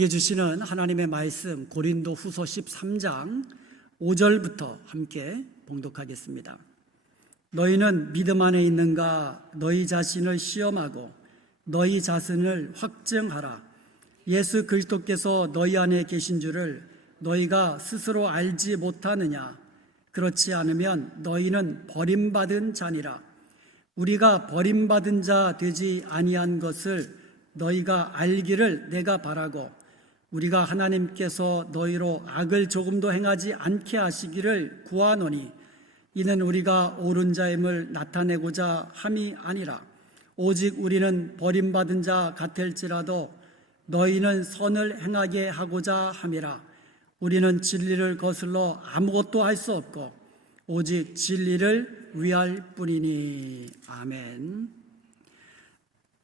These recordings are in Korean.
우리에게 주시는 하나님의 말씀 고린도 후서 13장 5절부터 함께 봉독하겠습니다. 너희는 믿음 안에 있는가? 너희 자신을 시험하고 너희 자신을 확증하라. 예수 그리스도께서 너희 안에 계신 줄을 너희가 스스로 알지 못하느냐? 그렇지 않으면 너희는 버림받은 자니라. 우리가 버림받은 자 되지 아니한 것을 너희가 알기를 내가 바라고, 우리가 하나님께서 너희로 악을 조금도 행하지 않게 하시기를 구하노니, 이는 우리가 옳은 자임을 나타내고자 함이 아니라 오직 우리는 버림받은 자 같을지라도 너희는 선을 행하게 하고자 함이라. 우리는 진리를 거슬러 아무것도 할 수 없고 오직 진리를 위할 뿐이니. 아멘.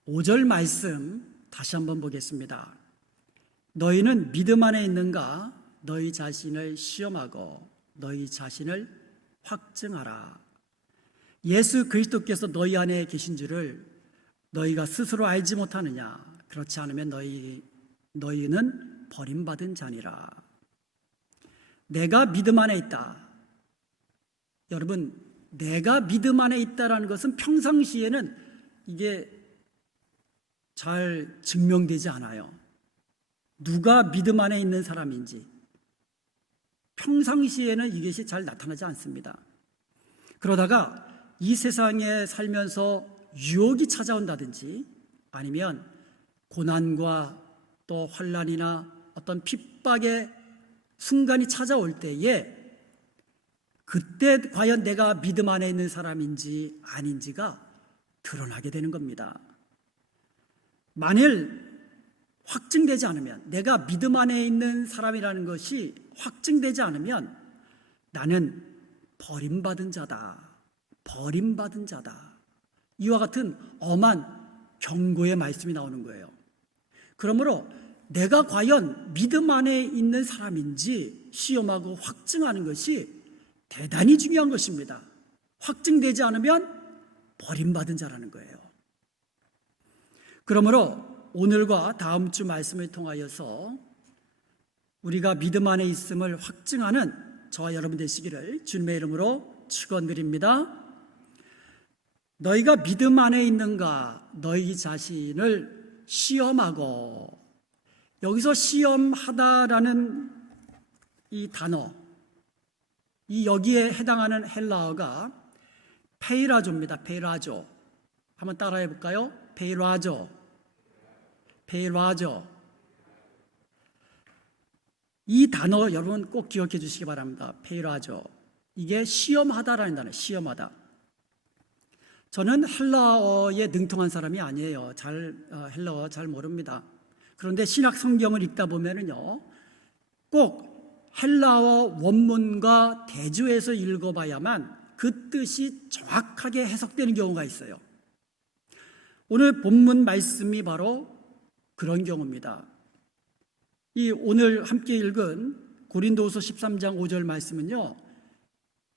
5절 말씀 다시 한번 보겠습니다. 너희는 믿음 안에 있는가? 너희 자신을 시험하고 너희 자신을 확증하라. 예수 그리스도께서 너희 안에 계신 줄을 너희가 스스로 알지 못하느냐? 그렇지 않으면 너희는 버림받은 자니라. 내가 믿음 안에 있다. 여러분, 내가 믿음 안에 있다라는 것은 평상시에는 이게 잘 증명되지 않아요. 누가 믿음 안에 있는 사람인지 평상시에는 이것이 잘 나타나지 않습니다. 그러다가 이 세상에 살면서 유혹이 찾아온다든지 아니면 고난과 또 환난이나 어떤 핍박의 순간이 찾아올 때에 그때 과연 내가 믿음 안에 있는 사람인지 아닌지가 드러나게 되는 겁니다. 만일 확증되지 않으면, 내가 믿음 안에 있는 사람이라는 것이 확증되지 않으면 나는 버림받은 자다, 버림받은 자다, 이와 같은 엄한 경고의 말씀이 나오는 거예요. 그러므로 내가 과연 믿음 안에 있는 사람인지 시험하고 확증하는 것이 대단히 중요한 것입니다. 확증되지 않으면 버림받은 자라는 거예요. 그러므로 오늘과 다음 주 말씀을 통하여서 우리가 믿음 안에 있음을 확증하는 저와 여러분 되시기를 주님의 이름으로 축원드립니다. 너희가 믿음 안에 있는가? 너희 자신을 시험하고, 여기서 시험하다라는 이 단어, 여기에 해당하는 헬라어가 페이라조입니다. 페이라조. 한번 따라해 볼까요? 페이라조. 페이라조. 이 단어 여러분 꼭 기억해 주시기 바랍니다. 페이라조. 이게 시험하다라는 단어예요. 시험하다. 저는 헬라어에 능통한 사람이 아니에요. 헬라어 잘 모릅니다. 그런데 신약 성경을 읽다 보면은요, 꼭 헬라어 원문과 대조해서 읽어봐야만 그 뜻이 정확하게 해석되는 경우가 있어요. 오늘 본문 말씀이 바로 그런 경우입니다. 오늘 함께 읽은 고린도후서 13장 5절 말씀은요,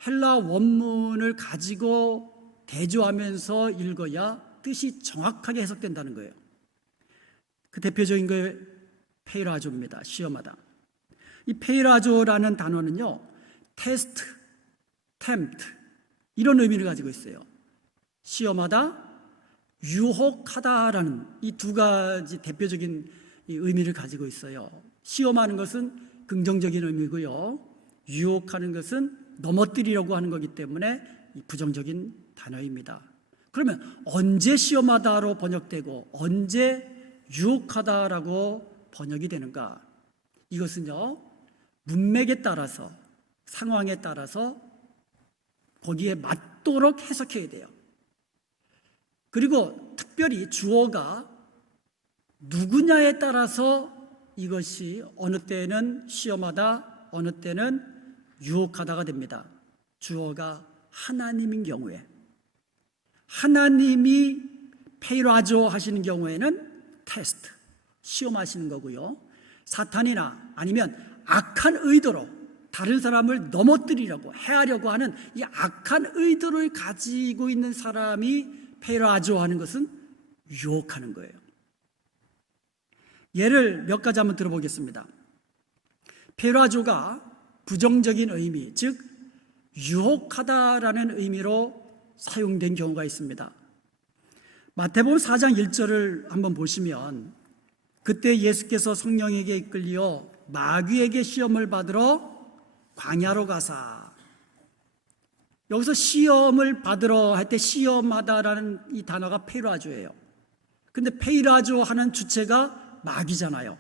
헬라 원문을 가지고 대조하면서 읽어야 뜻이 정확하게 해석된다는 거예요. 그 대표적인 게 페이라조입니다. 시험하다. 이 페이라조라는 단어는요, 테스트, 템프트 이런 의미를 가지고 있어요. 시험하다, 유혹하다라는 이 두 가지 대표적인 의미를 가지고 있어요. 시험하는 것은 긍정적인 의미고요, 유혹하는 것은 넘어뜨리려고 하는 거기 때문에 부정적인 단어입니다. 그러면 언제 시험하다로 번역되고 언제 유혹하다라고 번역이 되는가? 이것은요, 문맥에 따라서, 상황에 따라서 거기에 맞도록 해석해야 돼요. 그리고 특별히 주어가 누구냐에 따라서 이것이 어느 때는 시험하다, 어느 때는 유혹하다가 됩니다. 주어가 하나님인 경우에, 하나님이 페이라조 하시는 경우에는 테스트, 시험하시는 거고요, 사탄이나 아니면 악한 의도로 다른 사람을 넘어뜨리려고 해하려고 하는 이 악한 의도를 가지고 있는 사람이 페이라조 하는 것은 유혹하는 거예요. 예를 몇 가지 한번 들어보겠습니다. 페라조가 부정적인 의미, 즉 유혹하다라는 의미로 사용된 경우가 있습니다. 마태복음 4장 1절을 한번 보시면 그때 예수께서 성령에게 이끌려 마귀에게 시험을 받으러 광야로 가사, 여기서 시험을 받으러 할 때 시험하다라는 이 단어가 페라조예요. 근데 페라조 하는 주체가 마귀잖아요.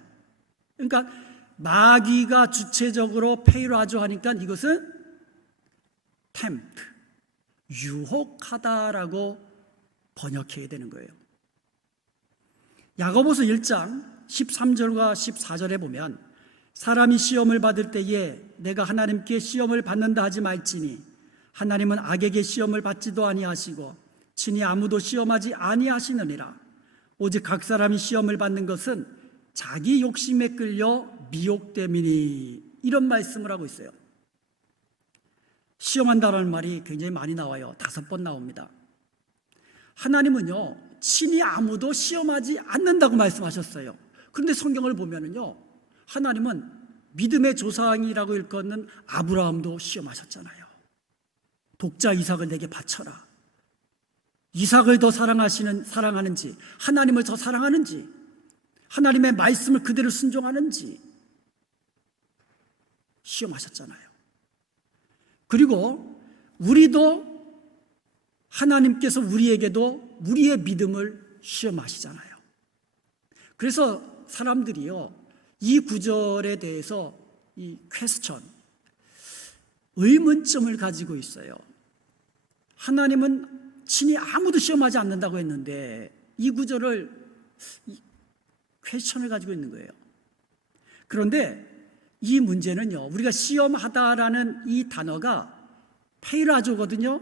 그러니까 마귀가 주체적으로 페라조 하니까 이것은 tempt, 유혹하다라고 번역해야 되는 거예요. 야고보서 1장 13절과 14절에 보면 사람이 시험을 받을 때에 내가 하나님께 시험을 받는다 하지 말지니 하나님은 악에게 시험을 받지도 아니하시고 친히 아무도 시험하지 아니하시느니라. 오직 각 사람이 시험을 받는 것은 자기 욕심에 끌려 미혹됨이니, 이런 말씀을 하고 있어요. 시험한다라는 말이 굉장히 많이 나와요. 5번 나옵니다. 하나님은요, 친히 아무도 시험하지 않는다고 말씀하셨어요. 그런데 성경을 보면은요, 하나님은 믿음의 조상이라고 일컫는 아브라함도 시험하셨잖아요. 독자 이삭을 내게 바쳐라. 이삭을 더 사랑하는지, 하나님을 더 사랑하는지, 하나님의 말씀을 그대로 순종하는지 시험하셨잖아요. 그리고 우리도 하나님께서 우리에게도 우리의 믿음을 시험하시잖아요. 그래서 사람들이요, 이 구절에 대해서 이 퀘스천, 의문점을 가지고 있어요. 하나님은 친히 아무도 시험하지 않는다고 했는데 이 구절을 퀘스천을 가지고 있는 거예요. 그런데 이 문제는요, 우리가 시험하다라는 이 단어가 페이라조거든요.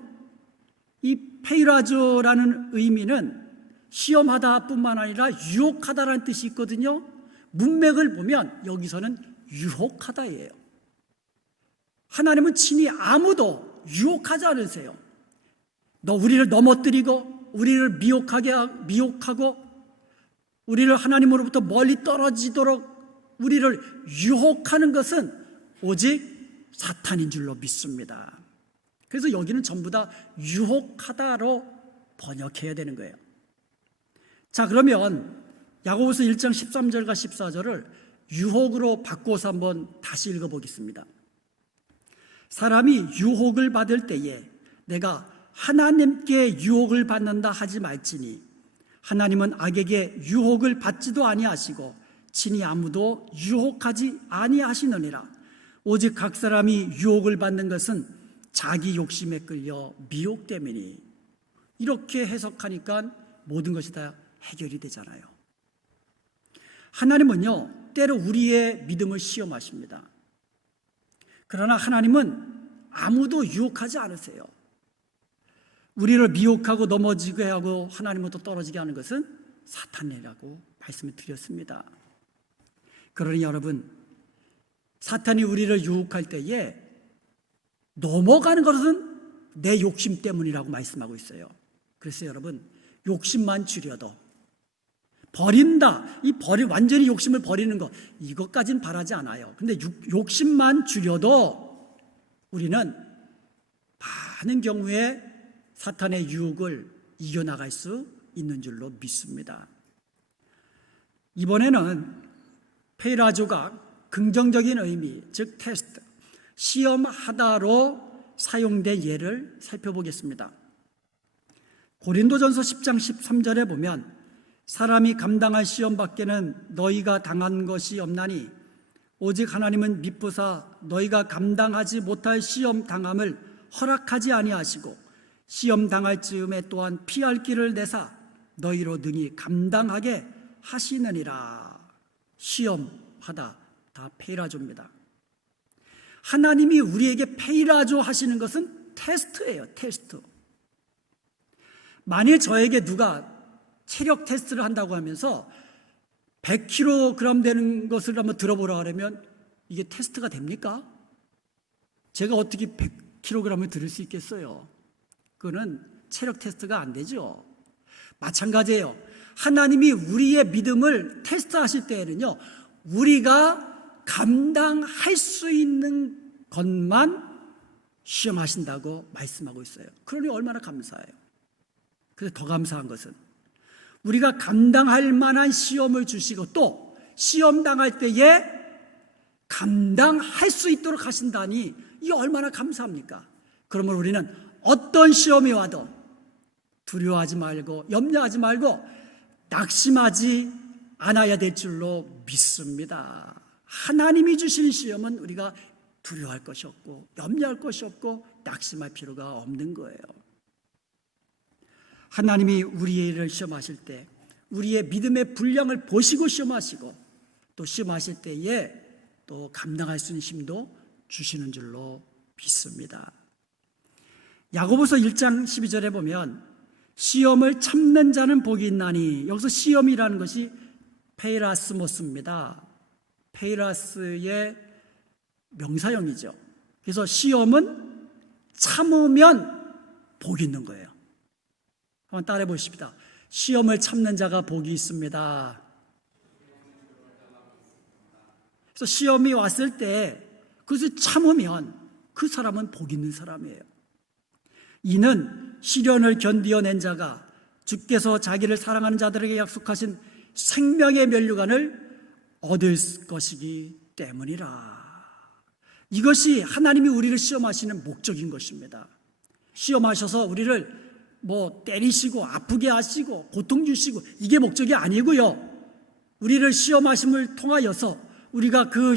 이 페이라조라는 의미는 시험하다 뿐만 아니라 유혹하다라는 뜻이 있거든요. 문맥을 보면 여기서는 유혹하다예요. 하나님은 친히 아무도 유혹하지 않으세요. 너 우리를 넘어뜨리고 우리를 미혹하고 우리를 하나님으로부터 멀리 떨어지도록 우리를 유혹하는 것은 오직 사탄인 줄로 믿습니다. 그래서 여기는 전부 다 유혹하다로 번역해야 되는 거예요. 자, 그러면 야고보서 1장 13절과 14절을 유혹으로 바꿔서 한번 다시 읽어보겠습니다. 사람이 유혹을 받을 때에 내가 하나님께 유혹을 받는다 하지 말지니 하나님은 악에게 유혹을 받지도 아니하시고 친히 아무도 유혹하지 아니하시느니라. 오직 각 사람이 유혹을 받는 것은 자기 욕심에 끌려 미혹됨이니. 이렇게 해석하니까 모든 것이 다 해결이 되잖아요. 하나님은요, 때로 우리의 믿음을 시험하십니다. 그러나 하나님은 아무도 유혹하지 않으세요. 우리를 미혹하고 넘어지게 하고 하나님으로부터 떨어지게 하는 것은 사탄이라고 말씀을 드렸습니다. 그러니 여러분, 사탄이 우리를 유혹할 때에 넘어가는 것은 내 욕심 때문이라고 말씀하고 있어요. 그래서 여러분, 욕심만 줄여도 버린다, 완전히 욕심을 버리는 것, 이것까지는 바라지 않아요. 근데 욕심만 줄여도 우리는 많은 경우에 사탄의 유혹을 이겨나갈 수 있는 줄로 믿습니다. 이번에는 페이라조가 긍정적인 의미, 즉 테스트, 시험하다로 사용된 예를 살펴보겠습니다. 고린도전서 10장 13절에 보면 사람이 감당할 시험 밖에는 너희가 당한 것이 없나니 오직 하나님은 미쁘사 너희가 감당하지 못할 시험 당함을 허락하지 아니하시고 시험 당할 즈음에 또한 피할 길을 내사 너희로 능히 감당하게 하시느니라. 시험하다, 다 페이라조입니다. 하나님이 우리에게 페이라조 하시는 것은 테스트예요. 테스트. 만일 저에게 누가 체력 테스트를 한다고 하면서 100kg 되는 것을 한번 들어보라 하면 이게 테스트가 됩니까? 제가 어떻게 100kg을 들을 수 있겠어요? 그거는 체력 테스트가 안 되죠. 마찬가지예요. 하나님이 우리의 믿음을 테스트하실 때에는요, 우리가 감당할 수 있는 것만 시험하신다고 말씀하고 있어요. 그러니 얼마나 감사해요. 그래서 더 감사한 것은 우리가 감당할 만한 시험을 주시고 또 시험 당할 때에 감당할 수 있도록 하신다니 이게 얼마나 감사합니까? 그러면 우리는 어떤 시험이 와도 두려워하지 말고 염려하지 말고 낙심하지 않아야 될 줄로 믿습니다. 하나님이 주시는 시험은 우리가 두려워할 것이 없고 염려할 것이 없고 낙심할 필요가 없는 거예요. 하나님이 우리를 시험하실 때 우리의 믿음의 분량을 보시고 시험하시고 또 시험하실 때에 또 감당할 수 있는 힘도 주시는 줄로 믿습니다. 야고보서 1장 12절에 보면 시험을 참는 자는 복이 있나니, 여기서 시험이라는 것이 페이라스모스입니다. 페이라스의 명사형이죠. 그래서 시험은 참으면 복이 있는 거예요. 한번 따라해 보십시다. 시험을 참는 자가 복이 있습니다. 그래서 시험이 왔을 때 그것을 참으면 그 사람은 복 있는 사람이에요. 이는 시련을 견디어낸 자가 주께서 자기를 사랑하는 자들에게 약속하신 생명의 면류관을 얻을 것이기 때문이라. 이것이 하나님이 우리를 시험하시는 목적인 것입니다. 시험하셔서 우리를 때리시고 아프게 하시고 고통 주시고 이게 목적이 아니고요, 우리를 시험하심을 통하여서 우리가 그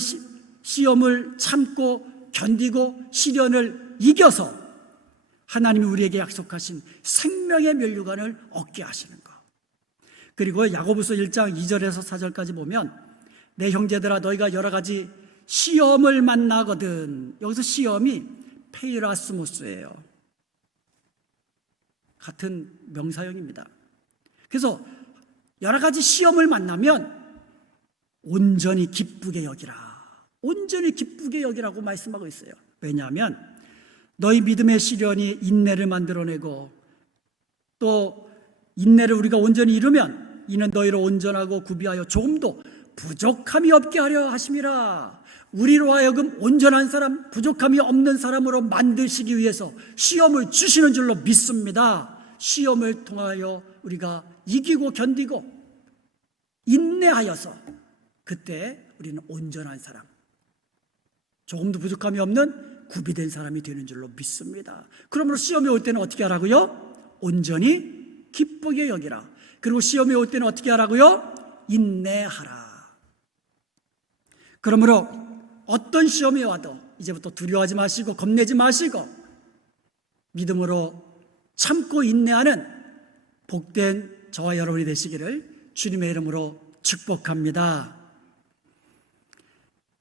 시험을 참고 견디고 시련을 이겨서 하나님이 우리에게 약속하신 생명의 면류관을 얻게 하시는 것. 그리고 야고보서 1장 2절에서 4절까지 보면 내 형제들아 너희가 여러 가지 시험을 만나거든. 여기서 시험이 페이라스모스예요. 같은 명사형입니다. 그래서 여러 가지 시험을 만나면 온전히 기쁘게 여기라. 온전히 기쁘게 여기라고 말씀하고 있어요. 왜냐하면 너희 믿음의 시련이 인내를 만들어내고 또 인내를 우리가 온전히 이루면 이는 너희를 온전하고 구비하여 조금도 부족함이 없게 하려 하심이라. 우리로 하여금 온전한 사람, 부족함이 없는 사람으로 만드시기 위해서 시험을 주시는 줄로 믿습니다. 시험을 통하여 우리가 이기고 견디고 인내하여서 그때 우리는 온전한 사람, 조금도 부족함이 없는 구비된 사람이 되는 줄로 믿습니다. 그러므로 시험이 올 때는 어떻게 하라고요? 온전히 기쁘게 여기라. 그리고 시험이 올 때는 어떻게 하라고요? 인내하라. 그러므로 어떤 시험이 와도 이제부터 두려워하지 마시고 겁내지 마시고 믿음으로 참고 인내하는 복된 저와 여러분이 되시기를 주님의 이름으로 축복합니다.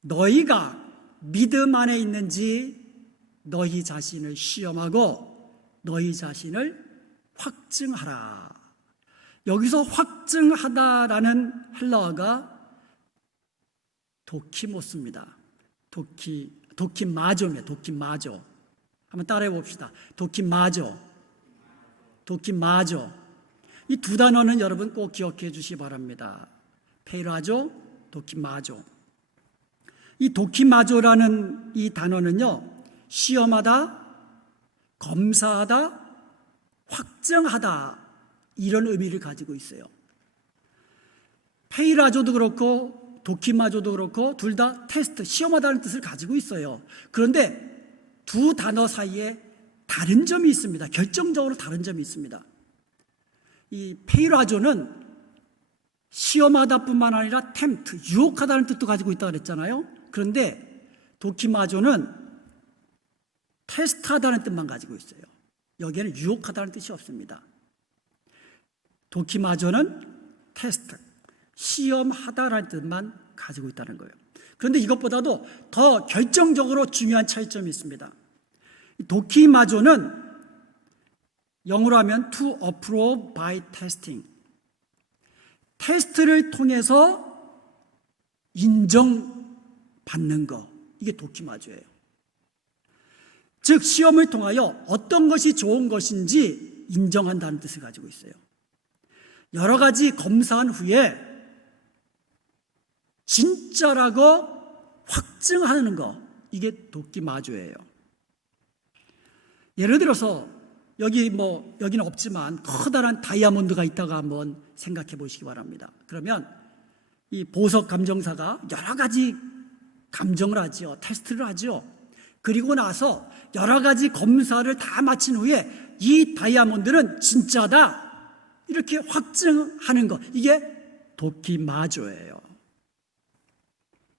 너희가 믿음 안에 있는지 너희 자신을 시험하고 너희 자신을 확증하라. 여기서 확증하다라는 헬라어가 도키모스입니다. 도키마조입니다. 도키마조. 한번 따라해 봅시다. 도키마조. 이 두 단어는 여러분 꼭 기억해 주시기 바랍니다. 페이라조, 도키마조. 이 도키마조라는 이 단어는요, 시험하다, 검사하다, 확증하다 이런 의미를 가지고 있어요. 페이라조도 그렇고 도키마조도 그렇고 둘 다 테스트, 시험하다는 뜻을 가지고 있어요. 그런데 두 단어 사이에 다른 점이 있습니다. 결정적으로 다른 점이 있습니다. 이 페이라조는 시험하다뿐만 아니라 템트, 유혹하다는 뜻도 가지고 있다고 그랬잖아요. 그런데 도키마조는 테스트하다는 뜻만 가지고 있어요. 여기에는 유혹하다는 뜻이 없습니다. 도키마조는 테스트, 시험하다라는 뜻만 가지고 있다는 거예요. 그런데 이것보다도 더 결정적으로 중요한 차이점이 있습니다. 도키마조는 영어로 하면 to approve by testing, 테스트를 통해서 인정받는 거, 이게 도키마조예요. 즉 시험을 통하여 어떤 것이 좋은 것인지 인정한다는 뜻을 가지고 있어요. 여러 가지 검사한 후에 진짜라고 확증하는 거, 이게 도끼마조예요. 예를 들어서 여기는 없지만 커다란 다이아몬드가 있다가 한번 생각해 보시기 바랍니다. 그러면 이 보석 감정사가 여러 가지 감정을 하죠. 테스트를 하죠. 그리고 나서 여러 가지 검사를 다 마친 후에 이 다이아몬드는 진짜다, 이렇게 확증하는 것, 이게 도끼마조예요.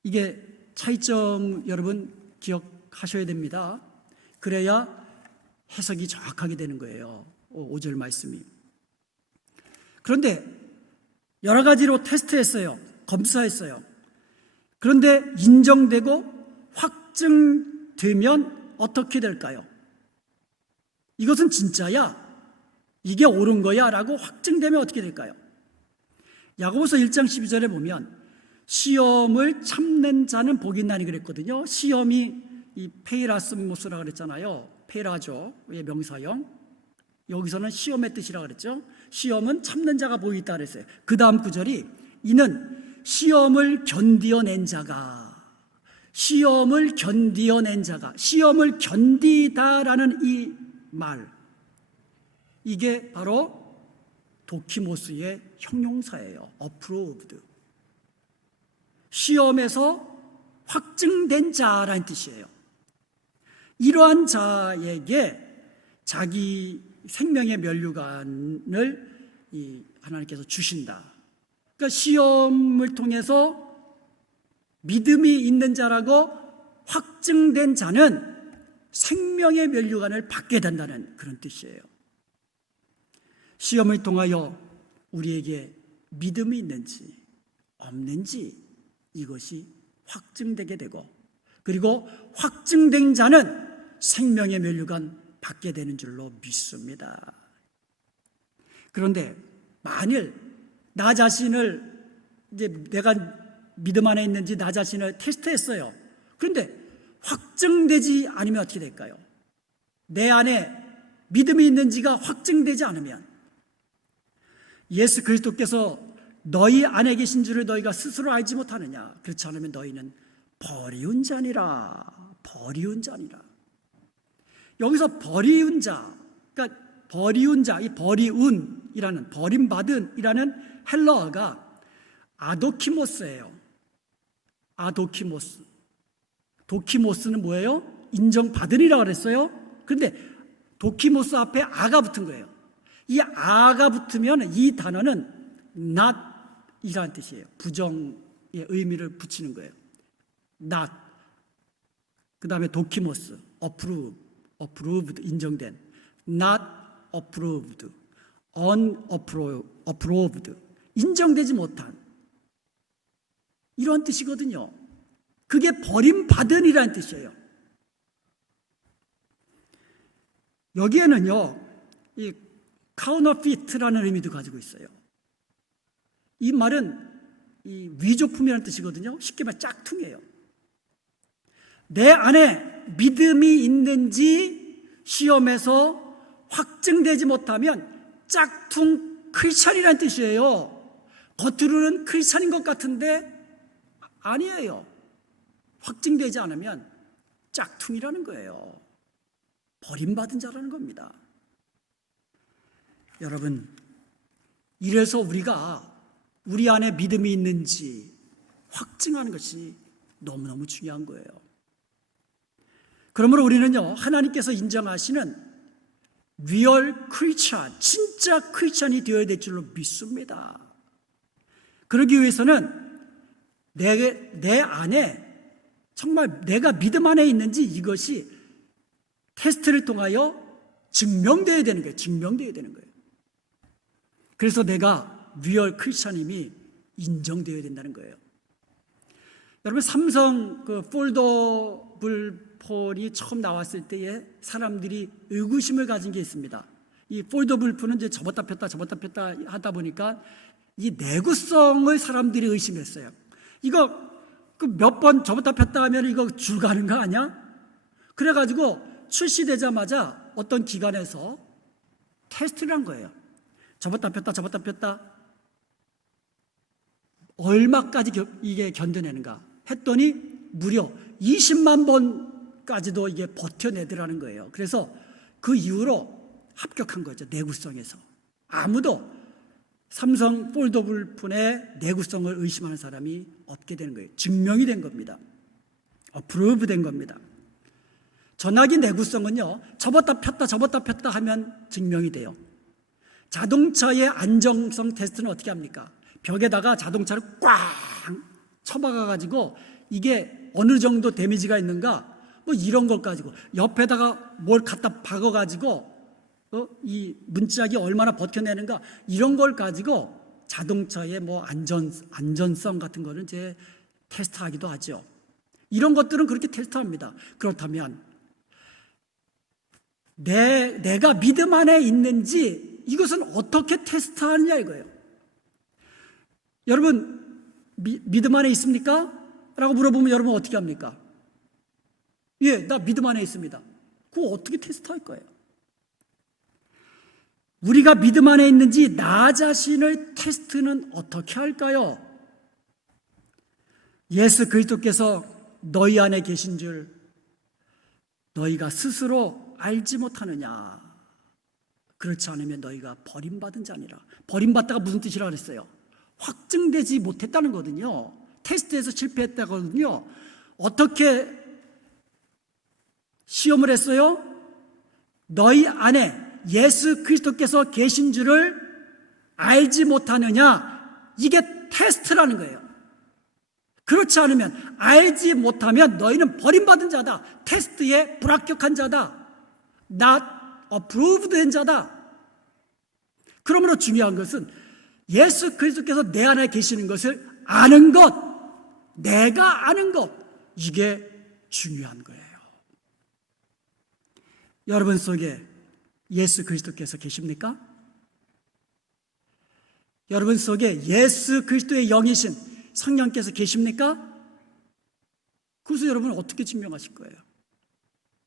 이게 차이점 여러분 기억하셔야 됩니다. 그래야 해석이 정확하게 되는 거예요. 5절 말씀이. 그런데 여러 가지로 테스트했어요. 검사했어요. 그런데 인정되고 확증되면 어떻게 될까요? 이것은 진짜야, 이게 옳은 거야 라고 확증되면 어떻게 될까요? 야고보서 1장 12절에 보면 시험을 참는 자는 복이 있나니 그랬거든요. 시험이 이 페이라스모스라고 그랬잖아요. 페라조의 명사형. 여기서는 시험의 뜻이라고 그랬죠. 시험은 참는 자가 복이 있다 그랬어요. 그 다음 구절이 이는 시험을 견디어낸 자가, 시험을 견디어낸 자가, 시험을 견디다라는 이 말, 이게 바로 도키모스의 형용사예요. approved. 시험에서 확증된 자라는 뜻이에요. 이러한 자에게 자기 생명의 면류관을 하나님께서 주신다. 그러니까 시험을 통해서 믿음이 있는 자라고 확증된 자는 생명의 면류관을 받게 된다는 그런 뜻이에요. 시험을 통하여 우리에게 믿음이 있는지 없는지 이것이 확증되게 되고, 그리고 확증된 자는 생명의 면류관 받게 되는 줄로 믿습니다. 그런데 만일 나 자신을, 이제 내가 믿음 안에 있는지 나 자신을 테스트했어요. 그런데 확증되지 않으면 어떻게 될까요? 내 안에 믿음이 있는지가 확증되지 않으면, 예수 그리스도께서 너희 안에 계신 줄을 너희가 스스로 알지 못하느냐? 그렇지 않으면 너희는 버리운 자니라. 버리운 자니라. 여기서 버리운 자, 그러니까 버리운 자, 이 버리운이라는, 버림받은이라는 헬라어가 아도키모스예요. 아도키모스. 도키모스는 뭐예요? 인정받으리라고 그랬어요. 그런데 도키모스 앞에 아가 붙은 거예요. 이 아가 붙으면 이 단어는 not 이라는 뜻이에요. 부정의 의미를 붙이는 거예요. not. 그 다음에 도키모스, approved, 인정된. not approved, unapproved, 인정되지 못한, 이런 뜻이거든요. 그게 버림받은이라는 뜻이에요. 여기에는요, 이 counterfeit라는 의미도 가지고 있어요. 이 말은 이 위조품이라는 뜻이거든요. 쉽게 말해 짝퉁이에요. 내 안에 믿음이 있는지 시험에서 확증되지 못하면 짝퉁 크리스찬이라는 뜻이에요. 겉으로는 크리스찬인 것 같은데 아니에요. 확증되지 않으면 짝퉁이라는 거예요. 버림받은 자라는 겁니다. 여러분, 이래서 우리가 우리 안에 믿음이 있는지 확증하는 것이 너무너무 중요한 거예요. 그러므로 우리는요, 하나님께서 인정하시는 리얼 크리스찬, 진짜 크리스찬이 되어야 될 줄로 믿습니다. 그러기 위해서는 내 안에 정말 내가 믿음 안에 있는지 이것이 테스트를 통하여 증명되어야 되는 거예요. 증명되어야 되는 거예요. 그래서 내가 리얼 크리스찬임이 인정되어야 된다는 거예요. 여러분, 삼성 그 폴더블 폰이 처음 나왔을 때에 사람들이 의구심을 가진 게 있습니다. 이 폴더블 폰은 이제 접었다 폈다 하다 보니까 이 내구성을 사람들이 의심했어요. 이거 그 몇 번 접었다 폈다 하면 이거 줄 가는 거 아니야? 그래가지고 출시되자마자 어떤 기관에서 테스트를 한 거예요. 접었다 폈다 얼마까지 이게 견뎌내는가 했더니 무려 20만 번까지도 이게 버텨내더라는 거예요. 그래서 그 이후로 합격한 거죠. 내구성에서. 아무도 삼성 폴더블 폰의 내구성을 의심하는 사람이 없게 되는 거예요. 증명이 된 겁니다. 프루브 된 겁니다. 전화기 내구성은요, 접었다 폈다 하면 증명이 돼요. 자동차의 안정성 테스트는 어떻게 합니까? 벽에다가 자동차를 꽉 쳐박아가지고 이게 어느 정도 데미지가 있는가, 뭐 이런 걸 가지고 옆에다가 뭘 갖다 박아가지고 이 문짝이 얼마나 버텨내는가, 이런 걸 가지고 자동차의 뭐 안전성 같은 거는 이제 테스트하기도 하죠. 이런 것들은 그렇게 테스트합니다. 그렇다면 내가 믿음 안에 있는지 이것은 어떻게 테스트하느냐 이거예요. 여러분 믿음 안에 있습니까? 라고 물어보면 여러분 어떻게 합니까? 예, 나 믿음 안에 있습니다. 그거 어떻게 테스트할 거예요? 우리가 믿음 안에 있는지 나 자신을 테스트는 어떻게 할까요? 예수 그리스도께서 너희 안에 계신 줄 너희가 스스로 알지 못하느냐? 그렇지 않으면 너희가 버림받은 자니라. 버림받다가 무슨 뜻이라 그랬어요? 확증되지 못했다는 거거든요. 테스트에서 실패했다거든요. 어떻게 시험을 했어요? 너희 안에 예수 그리스도께서 계신 줄을 알지 못하느냐? 이게 테스트라는 거예요. 그렇지 않으면, 알지 못하면 너희는 버림받은 자다. 테스트에 불합격한 자다. not approved 된 자다. 그러므로 중요한 것은 예수 그리스도께서 내 안에 계시는 것을 아는 것, 내가 아는 것, 이게 중요한 거예요. 여러분 속에 예수 그리스도께서 계십니까? 여러분 속에 예수 그리스도의 영이신 성령께서 계십니까? 그것을 여러분은 어떻게 증명하실 거예요?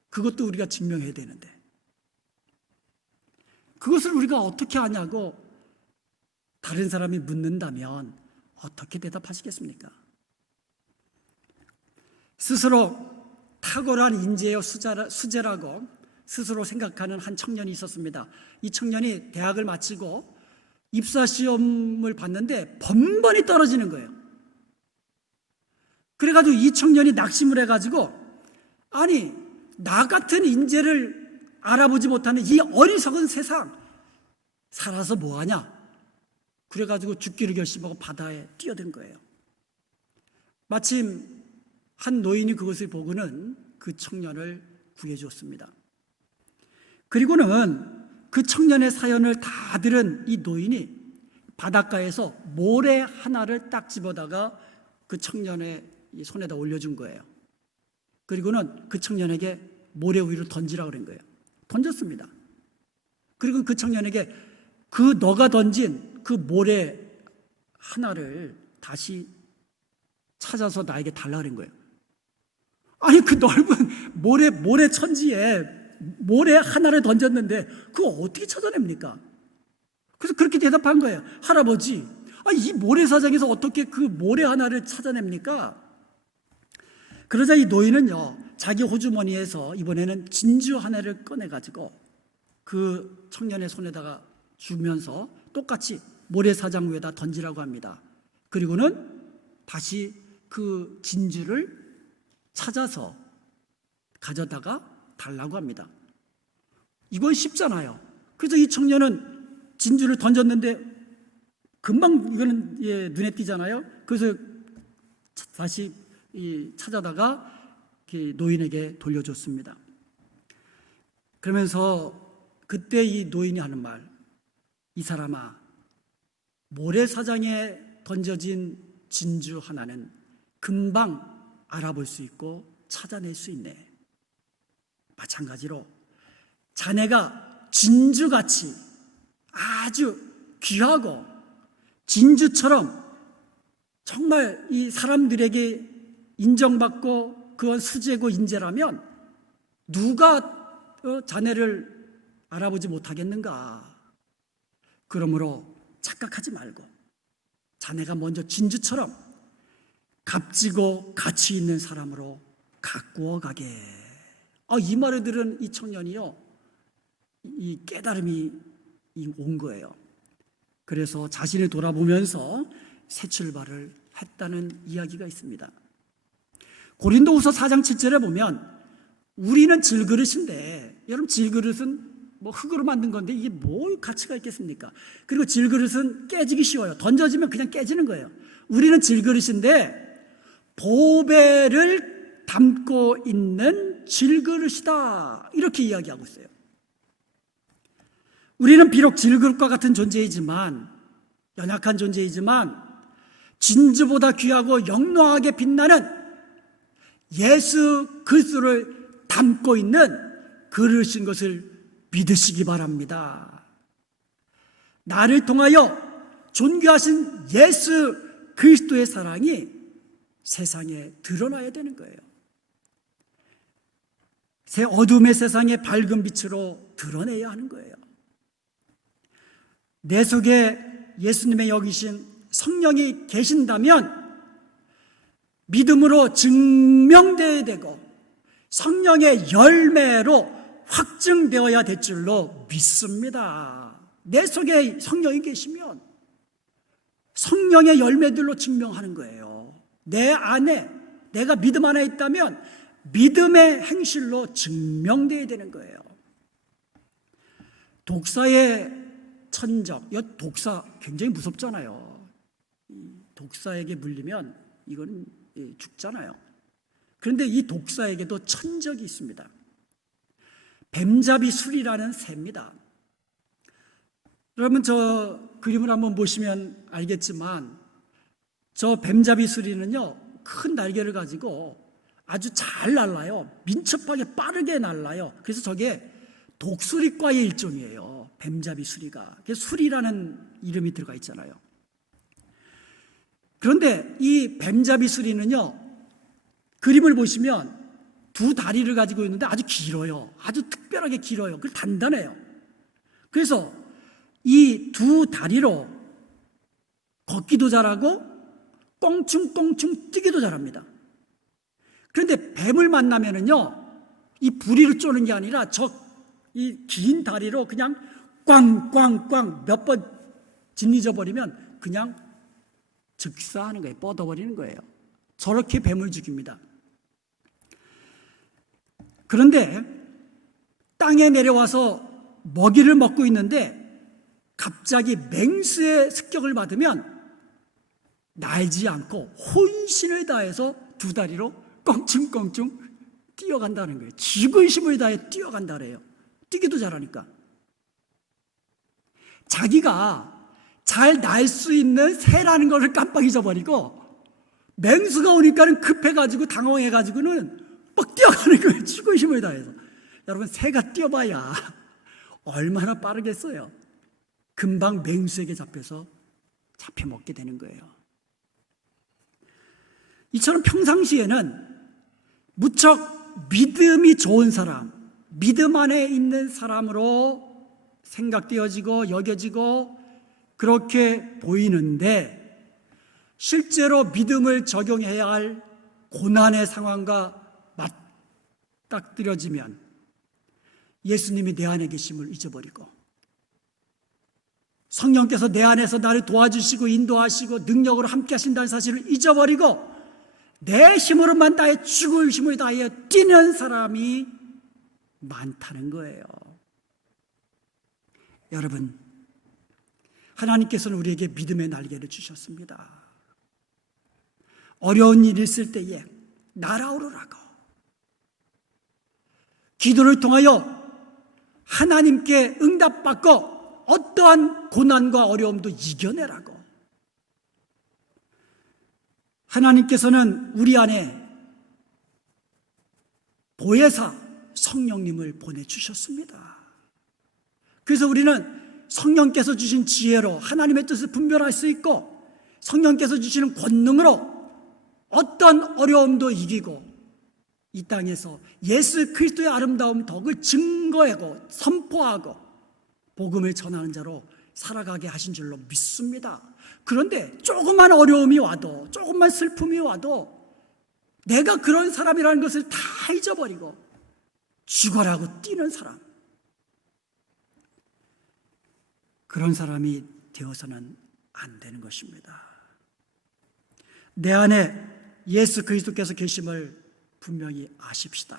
그것도 우리가 증명해야 되는데 그것을 우리가 어떻게 아냐고 다른 사람이 묻는다면 어떻게 대답하시겠습니까? 스스로 탁월한 인재요 수재라고 스스로 생각하는 한 청년이 있었습니다. 이 청년이 대학을 마치고 입사시험을 봤는데 번번이 떨어지는 거예요. 그래가지고 이 청년이 낙심을 해가지고 아니 나 같은 인재를 알아보지 못하는 이 어리석은 세상 살아서 뭐하냐? 그래가지고 죽기를 결심하고 바다에 뛰어든 거예요. 마침 한 노인이 그것을 보고는 그 청년을 구해주었습니다. 그리고는 그 청년의 사연을 다 들은 이 노인이 바닷가에서 모래 하나를 딱 집어다가 그 청년의 손에다 올려준 거예요. 그리고는 그 청년에게 모래 위로 던지라고 그런 거예요. 던졌습니다. 그리고 그 청년에게 그 너가 던진 그 모래 하나를 다시 찾아서 나에게 달라 그런 거예요. 아니 그 넓은 모래 천지에 모래 하나를 던졌는데 그거 어떻게 찾아냅니까? 그래서 그렇게 대답한 거예요. 할아버지, 이 모래사장에서 어떻게 그 모래 하나를 찾아냅니까? 그러자 이 노인은요, 자기 호주머니에서 이번에는 진주 하나를 꺼내가지고 그 청년의 손에다가 주면서 똑같이 모래사장 위에다 던지라고 합니다. 그리고는 다시 그 진주를 찾아서 가져다가 달라고 합니다. 이건 쉽잖아요. 그래서 이 청년은 진주를 던졌는데 금방 이거는 눈에 띄잖아요. 그래서 다시 찾아다가 노인에게 돌려줬습니다. 그러면서 그때 이 노인이 하는 말, 이 사람아, 모래사장에 던져진 진주 하나는 금방 알아볼 수 있고 찾아낼 수 있네. 마찬가지로 자네가 진주같이 아주 귀하고 진주처럼 정말 이 사람들에게 인정받고 그건 수재고 인재라면 누가 자네를 알아보지 못하겠는가. 그러므로 착각하지 말고 자네가 먼저 진주처럼 값지고 가치 있는 사람으로 가꾸어 가게. 이 말을 들은 이 청년이요, 이 깨달음이 온 거예요. 그래서 자신을 돌아보면서 새 출발을 했다는 이야기가 있습니다. 고린도후서 4장 7절에 보면 우리는 질그릇인데, 여러분 질그릇은 뭐 흙으로 만든 건데 이게 뭘 가치가 있겠습니까? 그리고 질그릇은 깨지기 쉬워요. 던져지면 그냥 깨지는 거예요. 우리는 질그릇인데 보배를 담고 있는 질그릇이다, 이렇게 이야기하고 있어요. 우리는 비록 질그릇과 같은 존재이지만, 연약한 존재이지만 진주보다 귀하고 영롱하게 빛나는 예수 그리스도를 담고 있는 그릇인 것을 믿으시기 바랍니다. 나를 통하여 존귀하신 예수 그리스도의 사랑이 세상에 드러나야 되는 거예요. 새 어둠의 세상에 밝은 빛으로 드러내야 하는 거예요. 내 속에 예수님의 여기신 성령이 계신다면 믿음으로 증명되어야 되고 성령의 열매로 확증되어야 될 줄로 믿습니다. 내 속에 성령이 계시면 성령의 열매들로 증명하는 거예요. 내 안에, 내가 믿음 안에 있다면 믿음의 행실로 증명되어야 되는 거예요. 독사의 천적, 독사 굉장히 무섭잖아요. 독사에게 물리면 이건 죽잖아요. 그런데 이 독사에게도 천적이 있습니다. 뱀잡이 술이라는 새입니다. 여러분 저 그림을 한번 보시면 알겠지만 저 뱀잡이 수리는요, 큰 날개를 가지고 아주 잘 날아요. 민첩하게 빠르게 날아요. 그래서 저게 독수리과의 일종이에요. 뱀잡이 수리가. 그래서 수리라는 이름이 들어가 있잖아요. 그런데 이 뱀잡이 수리는요, 그림을 보시면 두 다리를 가지고 있는데 아주 길어요. 아주 특별하게 길어요. 그리고 단단해요. 그래서 이 두 다리로 걷기도 잘하고 껑충껑충 뛰기도 잘합니다. 그런데 뱀을 만나면은요, 이 부리를 쪼는 게 아니라 이 긴 다리로 그냥 꽝꽝꽝 몇 번 짓이져 버리면 그냥 즉사하는 거예요. 뻗어버리는 거예요. 저렇게 뱀을 죽입니다. 그런데 땅에 내려와서 먹이를 먹고 있는데 갑자기 맹수의 습격을 받으면 날지 않고 혼신을 다해서 두 다리로 껑충껑충 뛰어간다는 거예요. 죽은 힘을 다해 뛰어간다 그래요. 뛰기도 잘하니까. 자기가 잘 날 수 있는 새라는 것을 깜빡 잊어버리고 맹수가 오니까는 급해가지고 당황해가지고는 막 뛰어가는 거예요. 죽은 힘을 다해서. 여러분, 새가 뛰어봐야 얼마나 빠르겠어요. 금방 맹수에게 잡혀서 잡혀먹게 되는 거예요. 이처럼 평상시에는 무척 믿음이 좋은 사람, 믿음 안에 있는 사람으로 생각되어지고 여겨지고 그렇게 보이는데 실제로 믿음을 적용해야 할 고난의 상황과 맞닥뜨려지면 예수님이 내 안에 계심을 잊어버리고 성령께서 내 안에서 나를 도와주시고 인도하시고 능력으로 함께 하신다는 사실을 잊어버리고 내 힘으로만 다해 죽을 힘을 다해 뛰는 사람이 많다는 거예요. 여러분, 하나님께서는 우리에게 믿음의 날개를 주셨습니다. 어려운 일이 있을 때에 날아오르라고, 기도를 통하여 하나님께 응답받고 어떠한 고난과 어려움도 이겨내라고. 하나님께서는 우리 안에 보혜사 성령님을 보내주셨습니다. 그래서 우리는 성령께서 주신 지혜로 하나님의 뜻을 분별할 수 있고 성령께서 주시는 권능으로 어떤 어려움도 이기고 이 땅에서 예수 그리스도의 아름다운 덕을 증거하고 선포하고 복음을 전하는 자로 살아가게 하신 줄로 믿습니다. 그런데 조금만 어려움이 와도, 조금만 슬픔이 와도 내가 그런 사람이라는 것을 다 잊어버리고 죽어라고 뛰는 사람, 그런 사람이 되어서는 안 되는 것입니다. 내 안에 예수 그리스도께서 계심을 분명히 아십시다.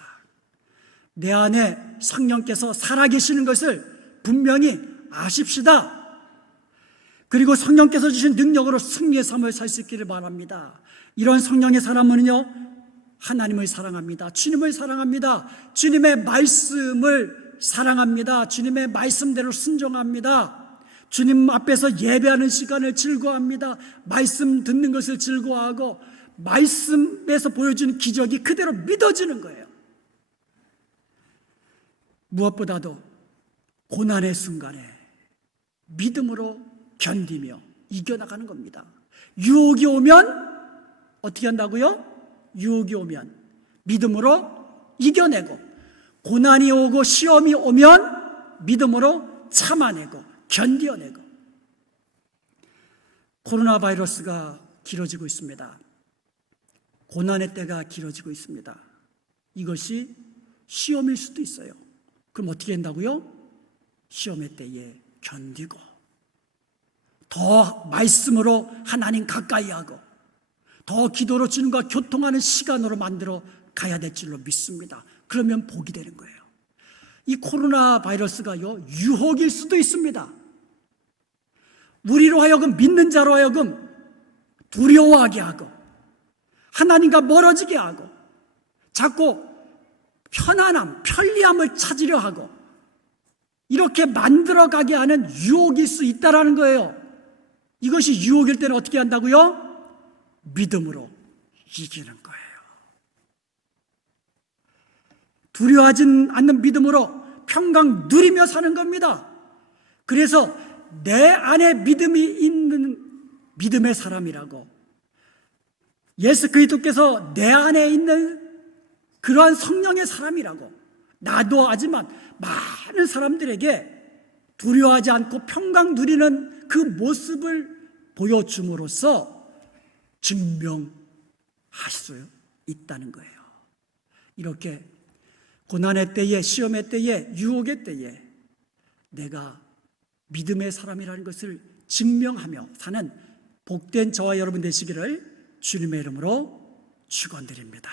내 안에 성령께서 살아계시는 것을 분명히 아십시다. 그리고 성령께서 주신 능력으로 승리의 삶을 살 수 있기를 바랍니다. 이런 성령의 사람은요, 하나님을 사랑합니다. 주님을 사랑합니다. 주님의 말씀을 사랑합니다. 주님의 말씀대로 순종합니다. 주님 앞에서 예배하는 시간을 즐거워합니다. 말씀 듣는 것을 즐거워하고 말씀에서 보여주는 기적이 그대로 믿어지는 거예요. 무엇보다도 고난의 순간에 믿음으로 견디며 이겨나가는 겁니다. 유혹이 오면 어떻게 한다고요? 유혹이 오면 믿음으로 이겨내고, 고난이 오고 시험이 오면 믿음으로 참아내고 견뎌내고. 코로나 바이러스가 길어지고 있습니다. 고난의 때가 길어지고 있습니다. 이것이 시험일 수도 있어요. 그럼 어떻게 한다고요? 시험의 때에 견디고 더 말씀으로 하나님 가까이 하고 더 기도로 주님과 교통하는 시간으로 만들어 가야 될 줄로 믿습니다. 그러면 복이 되는 거예요. 이 코로나 바이러스가요, 유혹일 수도 있습니다. 우리로 하여금, 믿는 자로 하여금 두려워하게 하고 하나님과 멀어지게 하고 자꾸 편안함, 편리함을 찾으려 하고 이렇게 만들어가게 하는 유혹일 수 있다는 거예요. 이것이 유혹일 때는 어떻게 한다고요? 믿음으로 이기는 거예요. 두려워하지 않는 믿음으로 평강 누리며 사는 겁니다. 그래서 내 안에 믿음이 있는 믿음의 사람이라고, 예수 그리스도께서 내 안에 있는 그러한 성령의 사람이라고, 나도 하지만 많은 사람들에게 두려워하지 않고 평강 누리는 그 모습을 보여줌으로써 증명할 수 있다는 거예요. 이렇게 고난의 때에, 시험의 때에, 유혹의 때에 내가 믿음의 사람이라는 것을 증명하며 사는 복된 저와 여러분 되시기를 주님의 이름으로 축원드립니다.